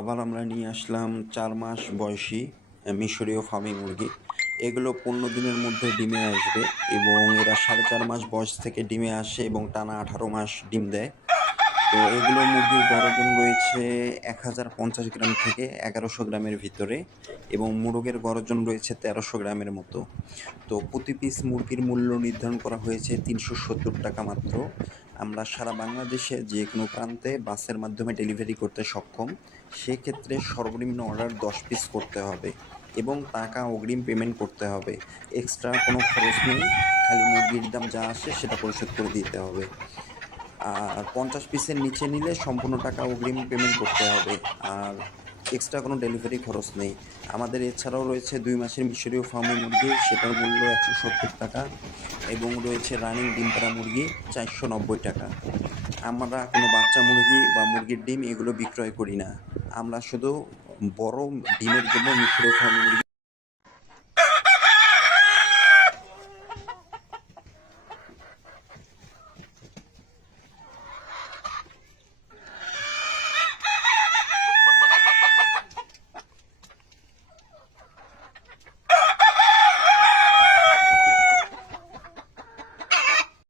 আবার আমরা নিয়ে আসলাম 4 মাস বয়সী মিশরীয় ফার্মি মুরগি। এগুলো 15 দিনের মধ্যে ডিমে আসবে এবং এরা 4.5 মাস বয়স থেকে ডিমে আসে এবং টানা 18 মাস ডিম দেয়। তো এগুলো মুরগির গড় ওজন রয়েছে 1050 গ্রাম থেকে 1100 গ্রামের ভিতরে এবং মোরগের গড় ওজন রয়েছে 1300 গ্রামের মতো। তো প্রতি পিস মুরগির মূল্য নির্ধারণ করা হয়েছে 370 টাকা মাত্র। আমরা সারা বাংলাদেশে যে কোনো প্রান্তে বাসের মাধ্যমে ডেলিভারি করতে সক্ষম। সেক্ষেত্রে সর্বনিম্ন অর্ডার 10 পিস করতে হবে এবং টাকা অগ্রিম পেমেন্ট করতে হবে। এক্সট্রা কোনো খরচ নেই, খালি মুরগির দাম যা আসে সেটা পরিশোধ করে দিতে হবে। আর 50 পিসের নিচে নিলে সম্পূর্ণ টাকা অগ্রিম পেমেন্ট করতে হবে, আর এক্সট্রা কোনো ডেলিভারি খরচ নেই। আমাদের এছাড়াও রয়েছে 2 মাসের মিশরীয় ফার্মি মুরগি, সেটার মূল্য 170 টাকা এবং রয়েছে রানিং ডিম পাড়া মুরগি 490 টাকা। আমরা কোনো বাচ্চা মুরগি বা মুরগির ডিম এগুলো বিক্রয় করি না। আমরা শুধু বড় ডিমের জন্য মিশরীয় ফার্মি মুরগি